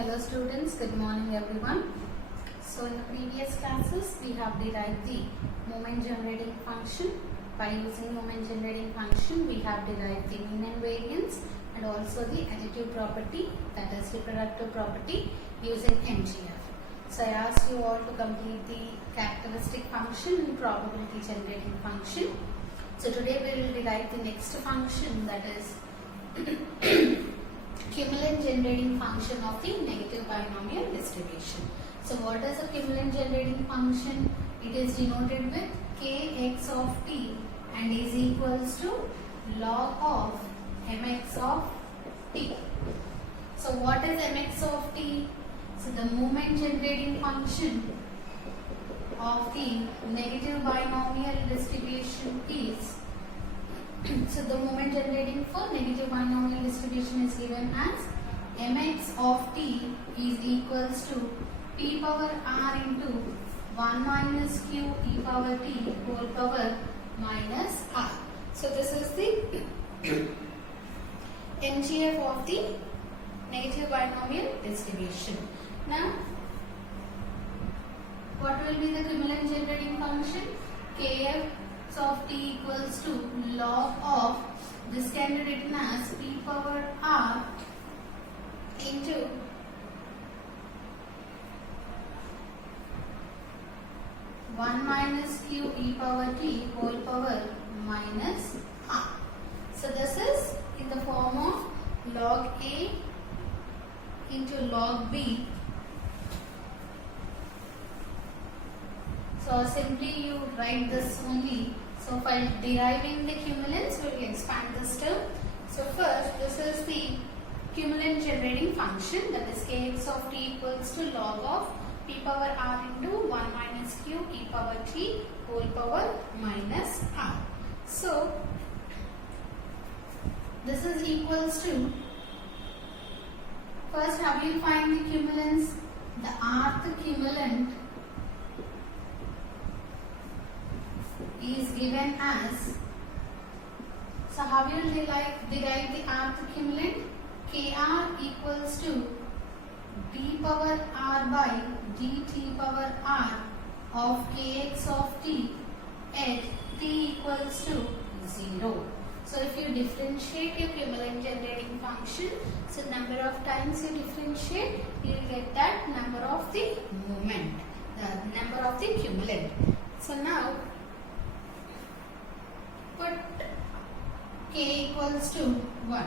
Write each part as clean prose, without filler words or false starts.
Hello students, good morning everyone. So in the previous classes we have derived the moment generating function. By using moment generating function we have derived the mean and variance and also the additive property, that is reproductive property, using MGF. So I asked you all to complete the characteristic function and probability generating function. So today we will derive the next function, that is cumulant generating function of the negative binomial distribution. So what is a cumulant generating function? It is denoted with kx of t and is equals to log of mx of t. So what is mx of t? So the moment generating function of the negative binomial distribution is, so the moment generating for negative binomial distribution is given as mx of t is equals to p power r into 1 minus q e power t whole power minus r. So this is the MGF of the negative binomial distribution. Now what will be the cumulant generating function? Kf of t equals to log of, this can be written as p power r into one minus q e power t whole power minus r. So this is in the form of log a into log b. So simply you write this only. So while deriving the cumulants, we will expand this term. So first, this is the cumulant generating function, that is kx of t equals to log of p power r into 1 minus q e power t whole power minus r. So this is equals to, first how do you find the cumulants? The rth cumulant is given as, so how you will derive the rth cumulant? Kr equals to d power r by dt power r of kx of t at t equals to 0. So if you differentiate your cumulant generating function, so number of times you differentiate, you will get that number of the moment, the number of the cumulant. So now put k equals to 1.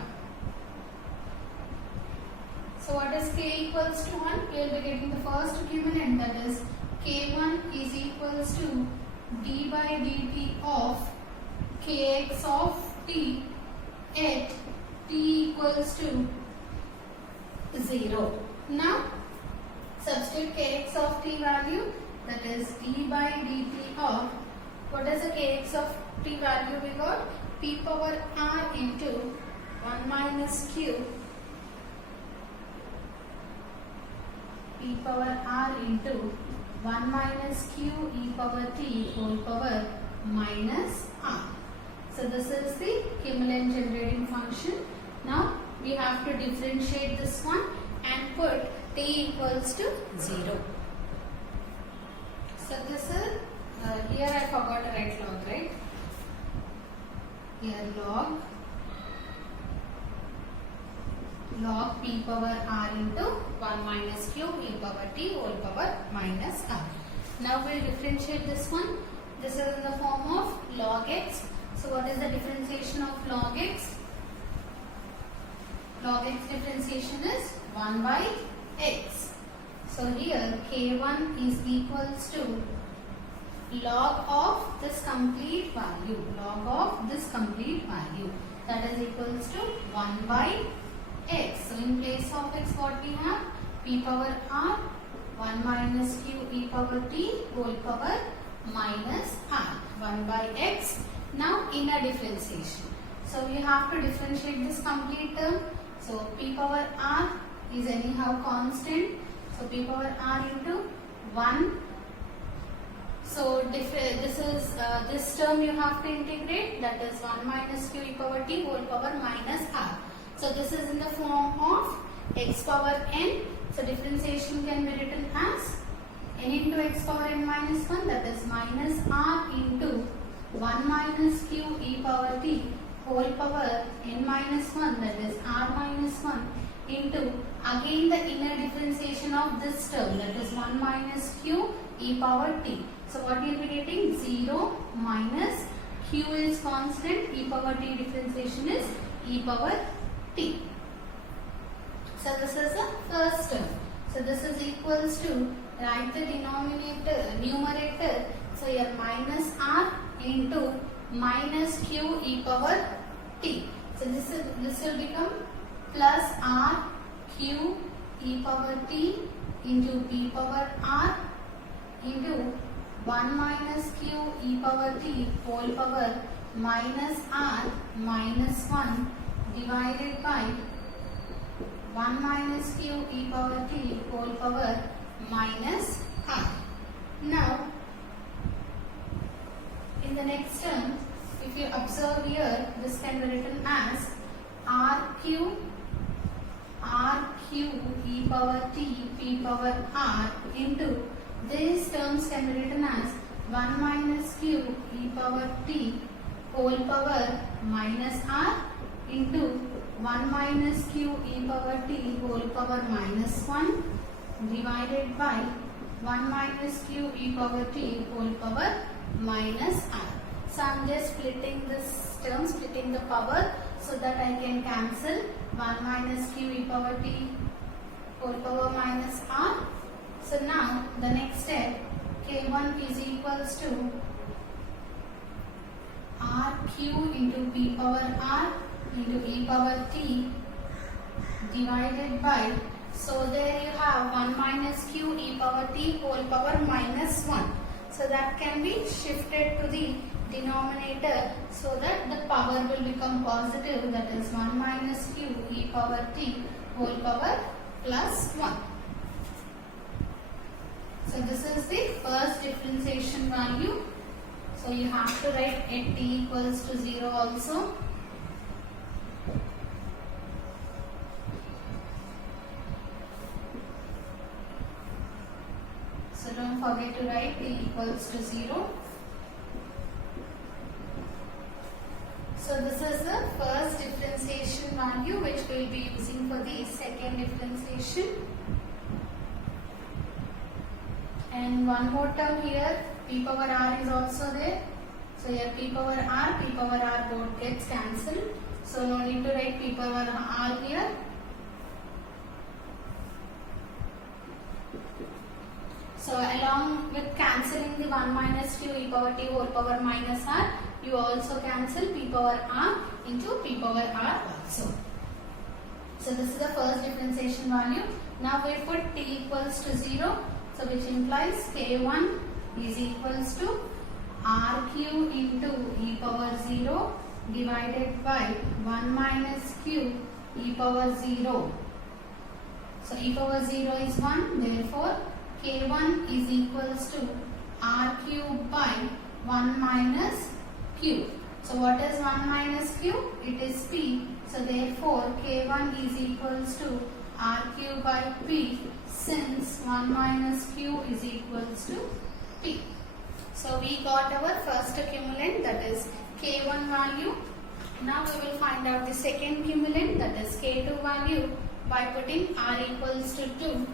So what is k equals to 1? We will be getting the first cumulant, that is k1 is equals to d by dt of kx of t at t equals to 0. Now substitute kx of t value, that is d by dt of, what is the kx of t value we got? P power r into 1 minus q e power r into 1 minus q e power t whole power minus r. So this is the cumulant generating function. Now we have to differentiate this one and put t equals to 0. So this is, here I forgot to write log, right? Here log p power r into 1 minus q e power t whole power minus r. Now we will differentiate this one. This is in the form of log x. So what is the differentiation of log x? Log x differentiation is 1 by x. So here k1 is equals to log of this complete value, that is equals to 1 by x. So in place of x what we have? P power r 1 minus q e power t whole power minus r, 1 by x. Now inner differentiation. So you have to differentiate this complete term. So p power r is anyhow constant. So p power r into 1. So this term you have to integrate, that is 1 minus q e power t whole power minus r. So this is in the form of x power n. So into x power n minus 1, that is minus r into 1 minus q e power t whole power n minus 1, that is r minus 1 into again the inner differentiation of this term, that is 1 minus q e power t. So what we will be getting? 0 minus q is constant, e power t differentiation is e power t. So this is the first term. So this is equals to, write the numerator. So here minus r into minus q e power t. So this will become plus r q e power t into p power r into 1 minus q e power t whole power minus r minus 1 divided by 1 minus q e power t whole power minus r. Now, in the next term, if you observe here, this can be written as rq e power t p power r into, these terms can be written as 1 minus q e power t whole power minus r into 1 minus q e power t whole power minus 1 divided by 1 minus q e power t whole power minus r. So I am just splitting this term, splitting the power, so that I can cancel 1 minus q e power t whole power minus r. So now the next step, k1 is equals to rq into p power r into e power t divided by, so there you have 1 minus q e power t whole power minus 1. So that can be shifted to the denominator, so that the power will become positive, that is 1 minus q e power t whole power plus 1. So this is the first differentiation value. So you have to write at t equals to 0 also. So don't forget to write t equals to 0. So this is the first differentiation value which we will be using for the second differentiation. And one more term here, p power r is also there. So here p power r both gets cancelled. So no need to write p power r here. So along with cancelling the 1 minus q e power t whole power minus r, you also cancel p power r into p power r also. So this is the first differentiation value. Now we put t equals to 0. So which implies k1 is equals to rq into e power 0 divided by 1 minus q e power 0. So e power 0 is 1, therefore k1 is equals to r cube by 1 minus q. So what is 1 minus q? It is p. So therefore k1 is equals to r cube by p, since 1 minus q is equals to p. So we got our first cumulant, that is k1 value. Now we will find out the second cumulant, that is k2 value, by putting r equals to 2.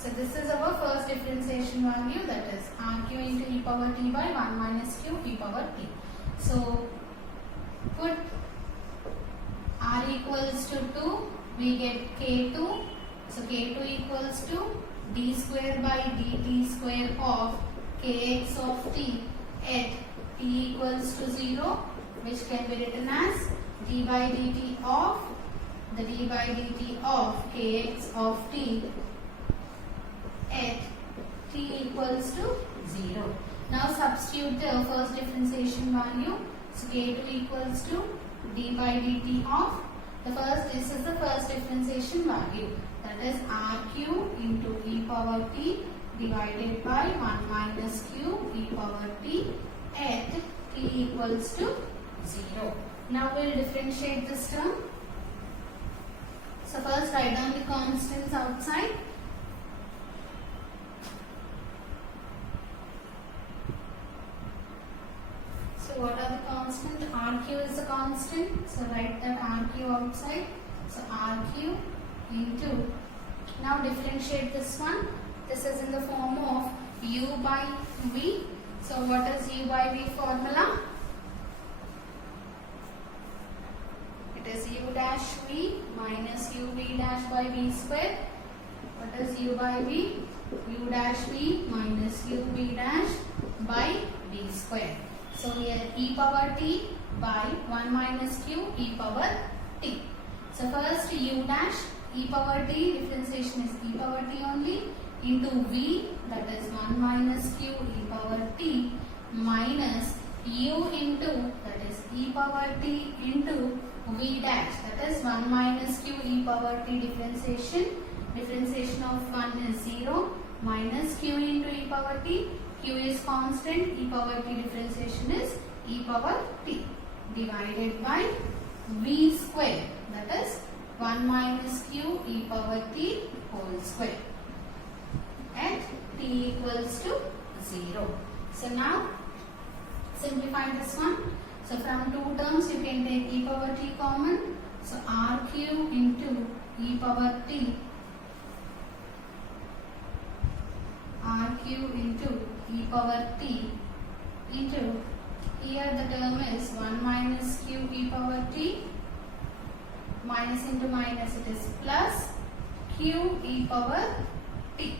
So this is our first differentiation value, that is rq into e power t by 1 minus q e power t. So put r equals to 2, we get k2. So k2 equals to d square by dt square of kx of t at t equals to 0, which can be written as d by dt of kx of t at t equals to 0. Now substitute the first differentiation value. So k2 equals to d by dt of this is the first differentiation value, that is rq into e power t divided by 1 minus q e power t at t equals to 0. Now we'll differentiate this term. So first write down the constants outside. So what are the constants? RQ is the constant. So write that RQ outside. So RQ into, now differentiate this one. This is in the form of U by V. So what is U by V formula? It is U dash V minus UV dash by V square. What is U by V? U dash V minus UV dash by V square. So here e power t by 1 minus q e power t. So first u dash e power t, differentiation is e power t only, into v, that is 1 minus q e power t, minus u into, that is e power t into v dash, that is 1 minus q e power t differentiation. Differentiation of 1 is 0, minus q into e power t, q is constant, e power t differentiation is e power t, divided by v square, that is 1 minus q e power t whole square at t equals to 0. So now simplify this one. So from two terms you can take e power t common. So rq into e power t, rq into e power t into, here the term is 1 minus q e power t, minus into minus, it is plus q e power t,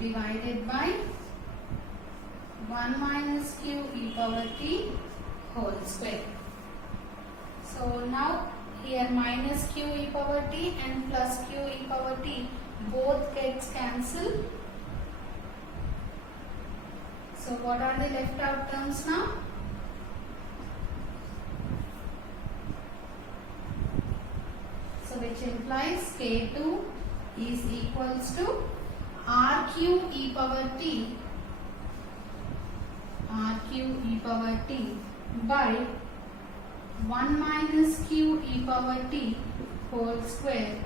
divided by 1 minus q e power t whole square. So now here minus q e power t and plus q e power t both gets cancelled. So what are the left out terms now? So which implies K2 is equals to RQ e power t, RQ e power t by 1 minus q e power t whole square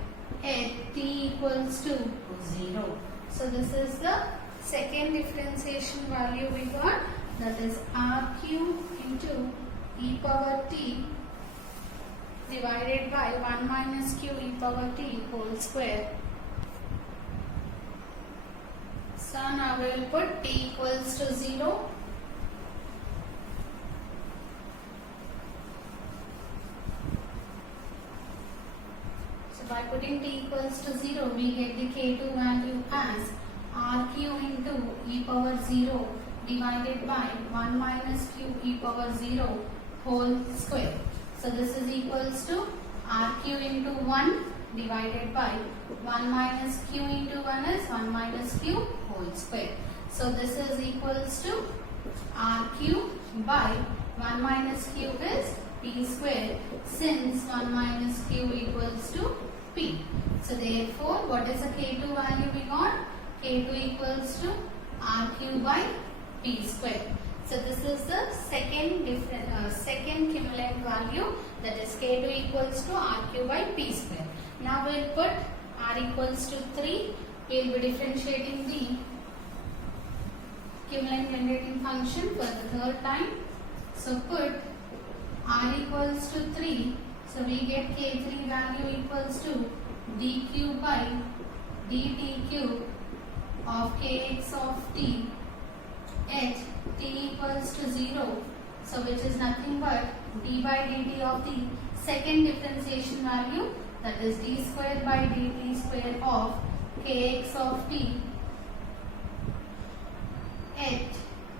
at t equals to 0. So this is the second differentiation value we got, that is RQ into e power t divided by 1 minus q e power t whole square. So now we will put t equals to 0. So by putting t equals to 0, we get the K2 value as RQ into e power 0 divided by 1 minus q e power 0 whole square. So this is equals to RQ into 1 divided by 1 minus q into 1 is 1 minus q whole square. So this is equals to RQ by 1 minus q is p square, since 1 minus q equals to p. So therefore what is the K2 value we got? K2 equals to RQ by p square. So this is the second cumulant value, that is K2 equals to RQ by p square. Now we will put r equals to 3. We will be differentiating the cumulant generating function for the third time. So put r equals to 3. So we get K3 value equals to dq by dt cube of kx of t at t equals to 0. So which is nothing but d by dt of the second differentiation value, that is d square by dt square of kx of t at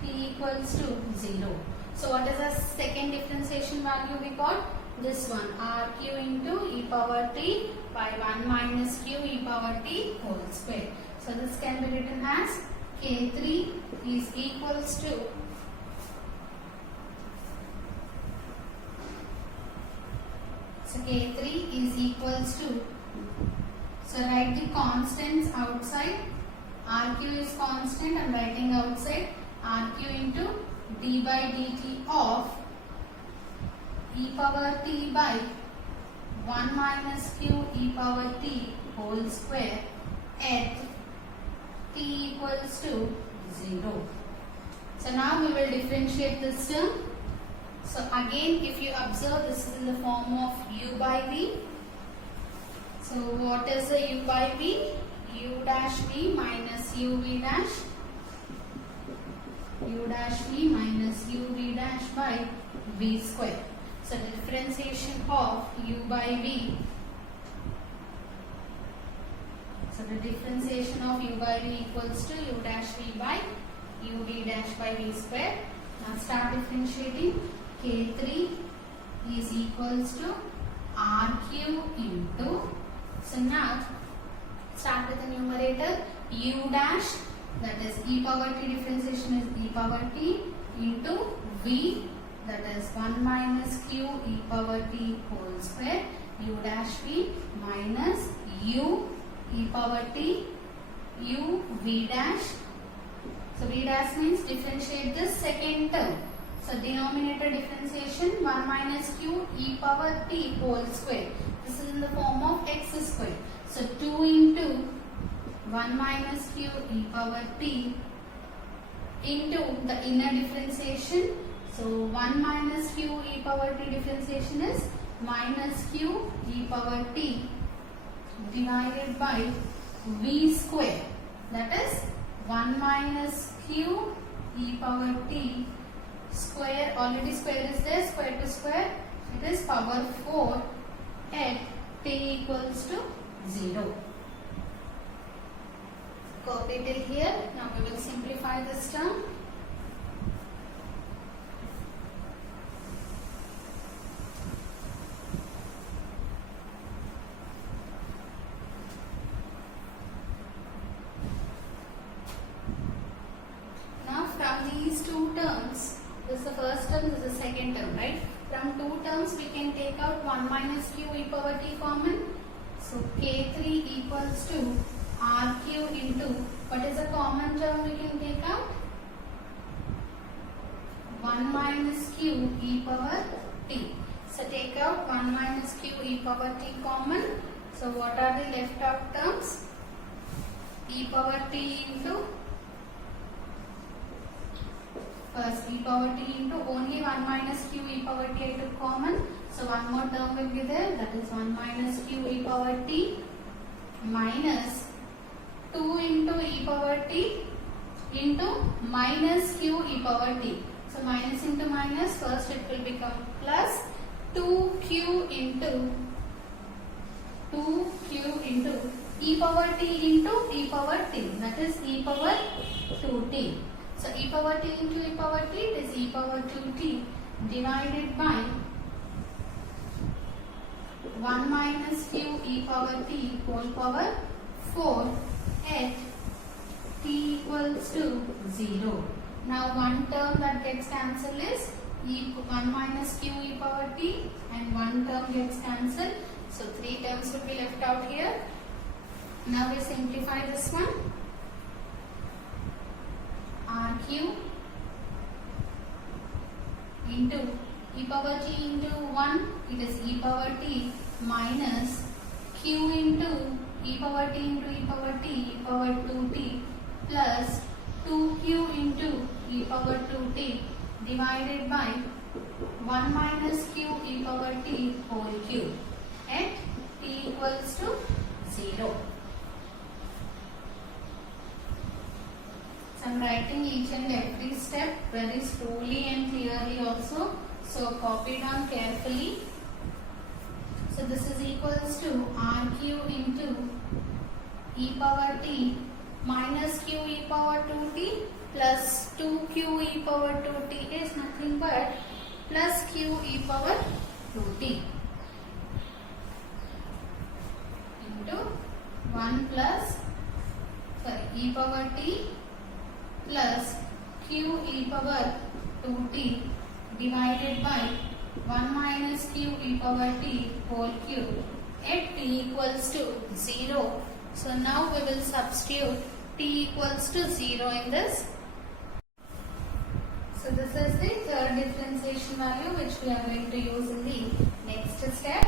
t equals to 0. So what is the second differentiation value we got? This one, rq into e power t by 1 minus q e power t whole square. So this can be written as K3 is equals to K3 is equals to, so write the constants outside. RQ is constant, I am writing outside RQ into d by dt of e power t by 1 minus q e power t whole square at t equals to 0. So now we will differentiate this term. So again, if you observe, this is in the form of u by v. So what is the u by v? U dash v minus u v dash. U dash v minus u v dash by v square. So the differentiation of u by v. So the differentiation of u by v equals to u dash v by u v dash by v square. Now start differentiating. K3 is equals to RQ into, so now start with the numerator, u dash, that is e power t, differentiation is e power t into v, that is 1 minus q e power t whole square, u dash v minus u e power t u v dash. So v dash means differentiate this second term. So denominator differentiation 1 minus q e power t whole square. This is in the form of x square. So 2 into 1 minus q e power t into the inner differentiation. So 1 minus q e power t differentiation is minus q e power t divided by v square. That is 1 minus q e power t square, already square is there, square to square, it is power 4 at t equals to 0. Copy till here. Now we will simplify this term. Now from these two terms, this is the first term, this is the second term, right? From two terms we can take out 1 minus q e power t common. So K3 equals to RQ into, what is the common term we can take out? 1 minus q e power t. So take out 1 minus q e power t common. So what are the left out terms? E power t into, first e power t into only 1 minus q e power t I took common. So one more term will be there, that is 1 minus q e power t minus 2 into e power t into minus q e power t. So minus into minus, first it will become plus 2q into e power t into e power t, that is e power 2t. So e power t into e power t is e power 2t divided by 1 minus q e power t whole power 4 at t equals to 0. Now one term that gets cancelled is 1 minus q e power t and one term gets cancelled. So 3 terms will be left out here. Now we simplify this one. RQ into e power t into 1, it is e power t minus q into e power t into e power t, e power 2t plus 2q into e power 2t divided by 1 minus q e power t whole cube at t equals to 0. I am writing each and every step very slowly and clearly also. So copy down carefully. So this is equals to RQ into e power t minus q e power 2t plus 2q e power 2t is nothing but plus q e power 2t into 1 plus e power t plus q e power 2t divided by 1 minus q e power t whole cube at t equals to 0. So now we will substitute t equals to 0 in this. So this is the third third differentiation value which we are going to use in the next step.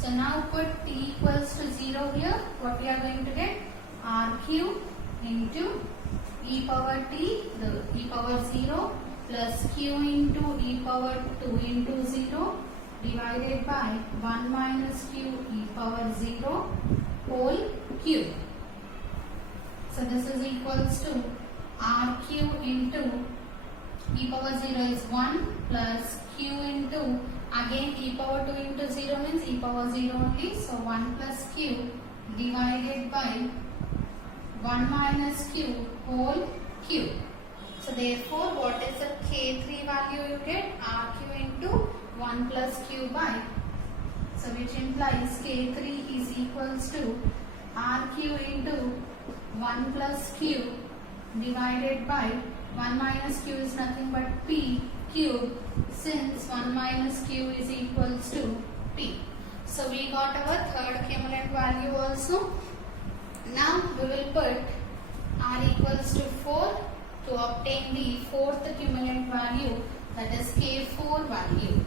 So now put t equals to 0 here. What we are going to get? R cube into e power t, the e power 0 plus q into e power 2 into 0 divided by 1 minus q e power 0 whole cube. So this is equals to r cube into e power 0 is 1 plus q into again e power 2 into 0 means e power 0 only. So 1 plus q divided by 1 minus q whole cube. So therefore what is the K3 value you get? RQ into 1 plus q by. So which implies K3 is equals to RQ into 1 plus q divided by 1 minus q is nothing but p cube, since 1 minus q is equals to p. So we got our third cumulant value also. Now we will put r equals to 4 to obtain the fourth cumulant value, that is K4 value.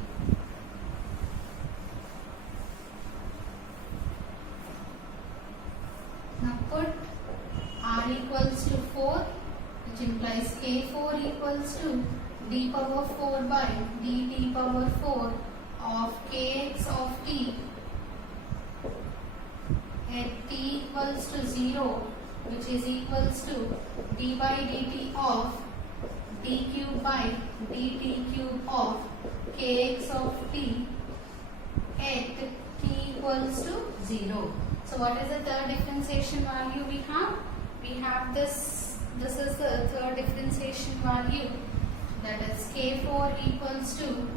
Now put r equals to 4, which implies K4 equals to d power 4 by dt power 4 of kx of t at t equals to 0, which is equals to d by dt of d cube by dt cube of kx of t at t equals to 0. So what is the third differentiation value we have? We have this is the third differentiation value, that is K4 equals to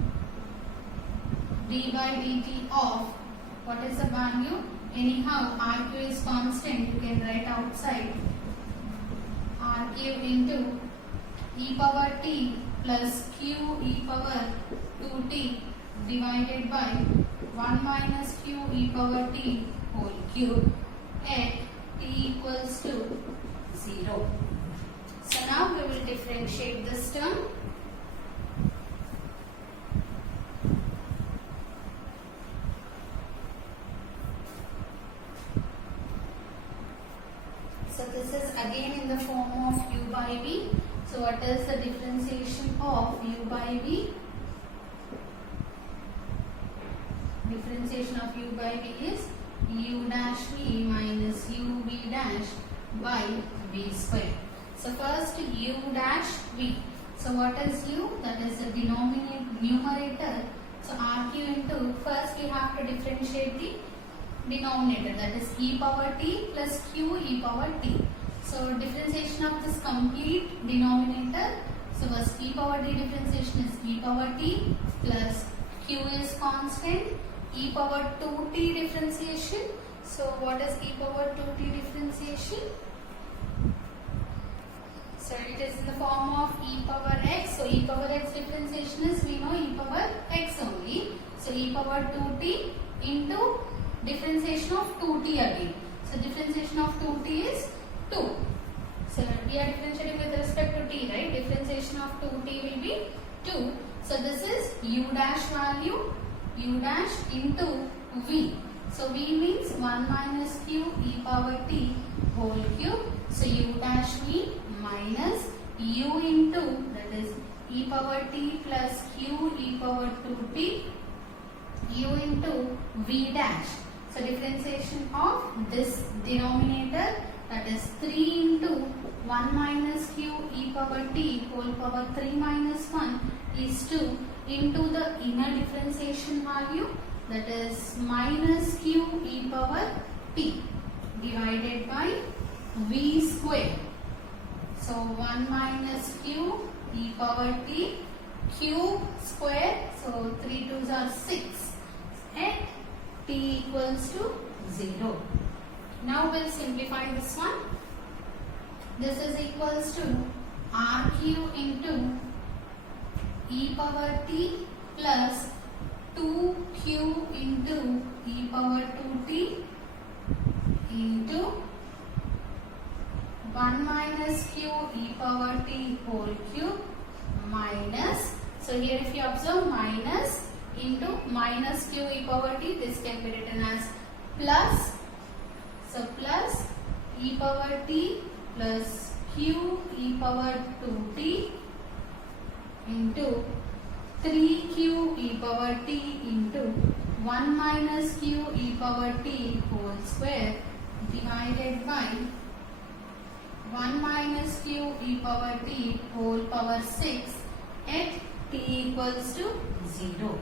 d by dt of, what is the value? Anyhow RQ is constant, you can write outside, RQ into e power t plus q e power 2t divided by 1 minus q e power t whole cube at t equals to 0. So now we will differentiate this term. So this is again in the form of u by v. So what is the differentiation of u by v? Differentiation of u by v is u dash v minus u v dash by v square. So first u dash v. So what is u? That is the numerator. So RQ into, first we have to differentiate the denominator, that is e power t plus q e power t. So differentiation of this complete denominator. So first e power t differentiation is e power t plus q is constant, e power 2t differentiation. So what is e power 2t differentiation? So it is in the form of e power x. So e power x differentiation is, we know, e power x only. So e power 2t into differentiation of 2t again. So differentiation of 2t is 2. So we are differentiating with respect to t, right? Differentiation of 2t will be 2. So this is u dash value, u dash into v. So v means 1 minus q e power t whole cube. So u dash v minus u into, that is e power t plus q e power 2t, u into v dash. So differentiation of this denominator, that is 3 into 1 minus q e power t whole power 3 minus 1 is 2 into the inner differentiation value, that is minus q e power t divided by v square. So 1 minus q e power t cube square. So 3 2s are 6 and t equals to 0. Now we'll simplify this one. This is equals to RQ into e power t plus 2q into e power 2t into 1 minus q e power t whole cube minus, So here if you observe minus into minus q e power t, this can be written as plus. So plus e power t plus q e power 2t into 3q e power t into 1 minus q e power t whole square divided by 1 minus q e power t whole power 6 at t equals to 0.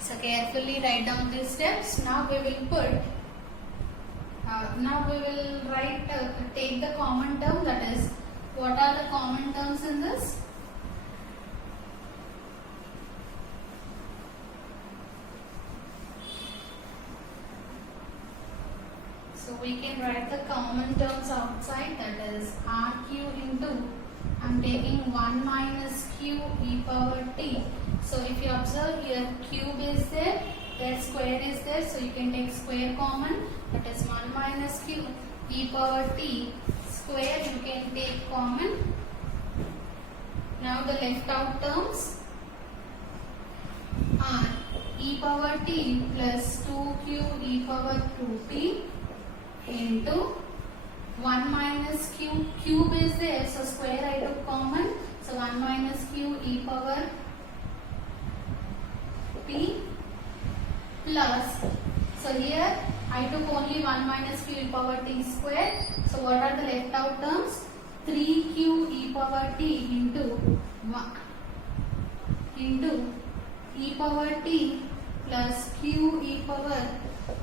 So carefully write down these steps. Now we will write, take the common term, that is, what are the common terms in this? So we can write the common terms outside, that is rq into, I am taking 1 minus q e power t. So if you observe here, cube is there square is there, so you can take square common, that is 1 minus q e power t square you can take common. Now the left out terms are e power t plus 2q e power 2t into 1 minus q, cube is there, so square I took common, so 1 minus q e power t plus, so here I took only 1 minus q e power t square, so what are the left out terms? 3q e power t into e power t plus q e power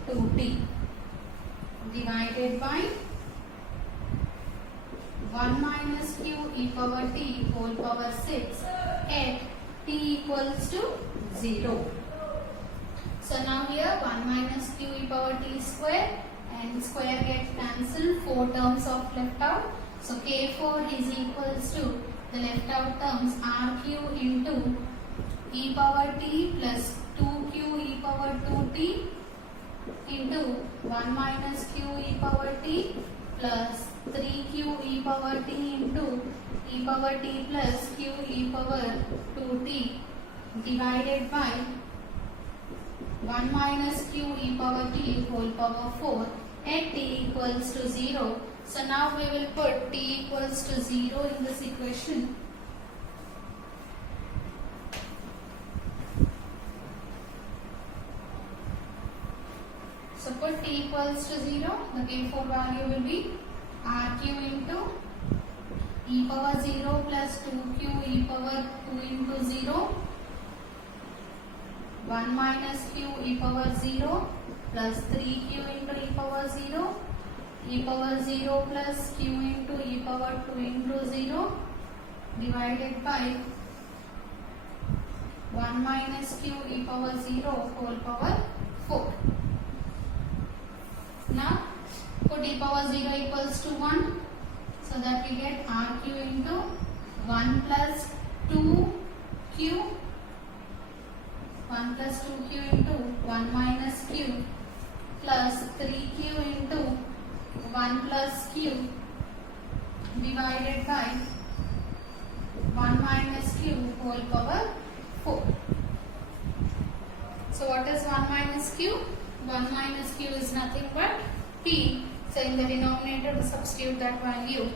2t divided by 1 minus q e power t whole power 6 at t equals to 0. So now here 1 minus q e power t square and square gets cancelled, 4 terms of left out. So k4 is equals to the left out terms rq into e power t plus 2q e power 2t into 1 minus q e power t plus 3q e power t into e power t plus q e power 2t divided by 1 minus q e power t whole power 4 at t equals to 0. So now we will put t equals to 0 in this equation. So put t equals to 0, the k4 value will be rq into e power 0 plus 2q e power 2 into 0, 1 minus q e power 0 plus 3q into e power 0, e power 0 plus q into e power 2 into 0 divided by 1 minus q e power 0 whole power 4. Now put e power 0 equals to 1, so that we get rq into 1 plus 2q, 1 plus 2q into 1 minus q plus 3q into 1 plus q divided by 1 minus q whole power 4. So what is 1 minus q? 1 minus q is nothing but t. So in the denominator we substitute that value.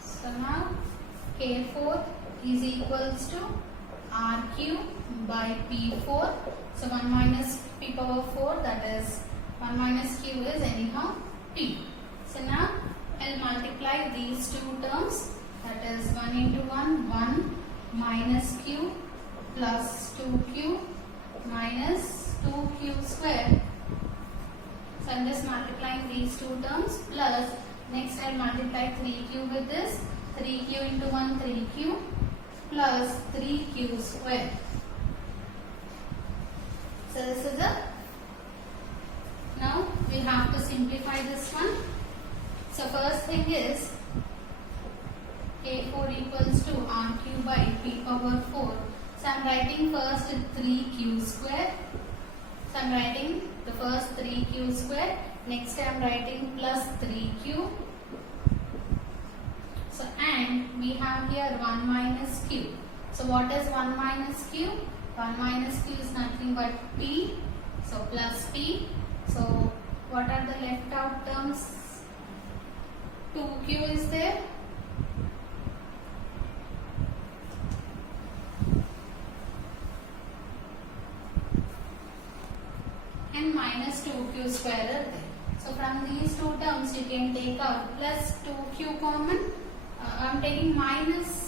So now k4 is equals to rq by p4. So 1 minus p power 4, that is 1 minus q is anyhow p. So now I'll multiply these two terms, that is 1 into 1, 1 minus q plus 2q minus 2q square. So I'm just multiplying these two terms plus next I'll multiply 3q with this, 3q into 1 3q plus 3q square. So this is a, now we have to simplify this one. So first thing is k4 equals to r cube by p power 4. So I am writing first 3q square. So I am writing the first 3q square. Next I am writing plus 3q. So and we have here 1 minus q. So what is 1 minus q? 1 minus q is nothing but p. So plus p. So what are the left out terms? 2q is there. And minus 2q square are there. So from these two terms you can take out plus 2q common. I am taking minus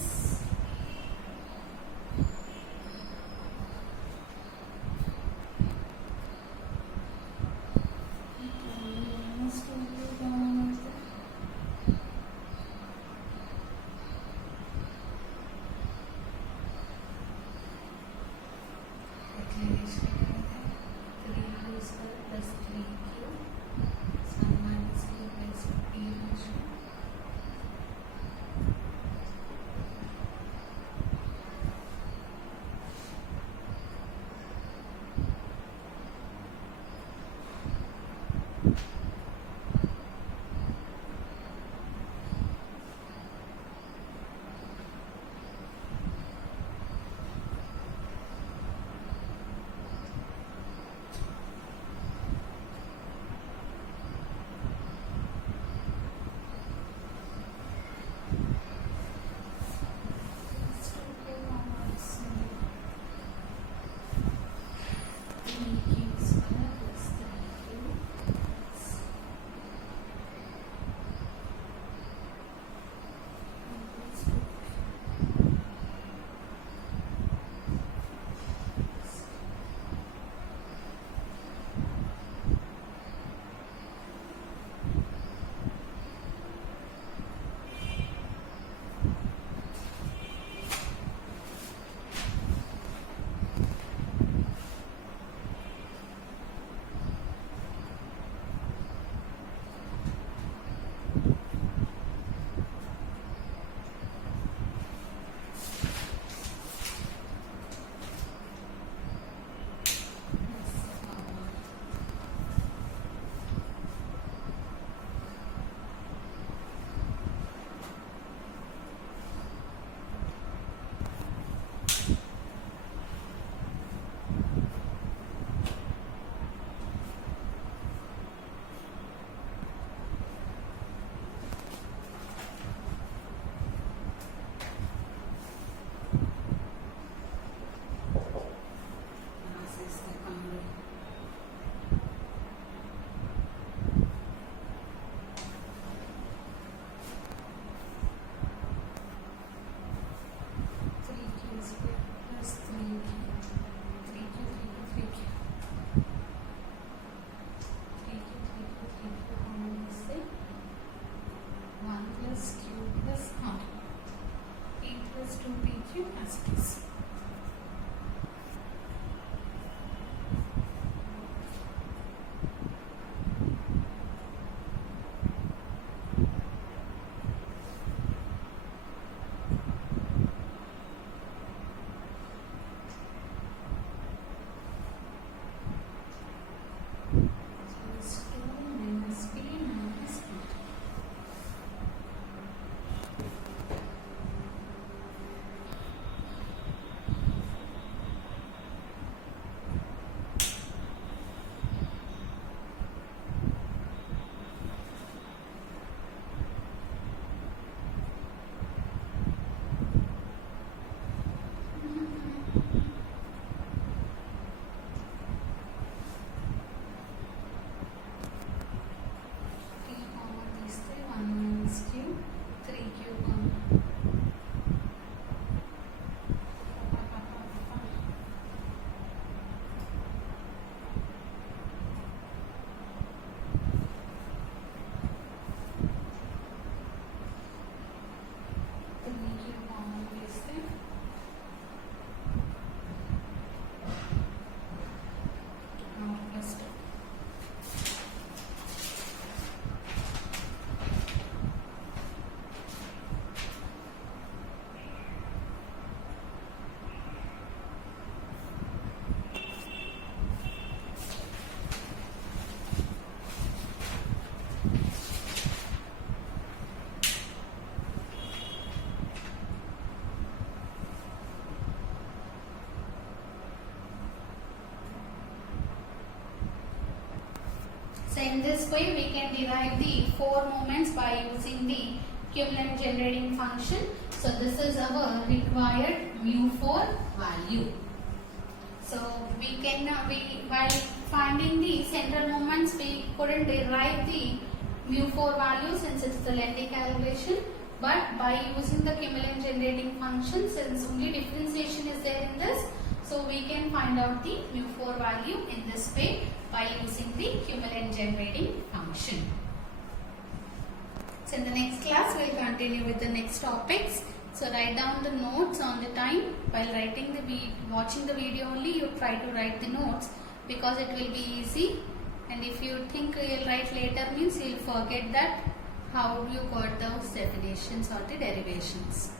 way we can derive the 4 moments by using the cumulant generating function. So this is our required mu4 value. So we can while finding the central moments, we couldn't derive the mu4 value since it's the lengthy calculation. But by using the cumulant generating function, since only differentiation is there in this, so we can find out the mu4 value in this way by using the cumulant generating function. So in the next class, we will continue with the next topics. So write down the notes on the time. While watching the video only, you try to write the notes because it will be easy. And if you think you will write later, means you will forget that how you got those definitions or the derivations.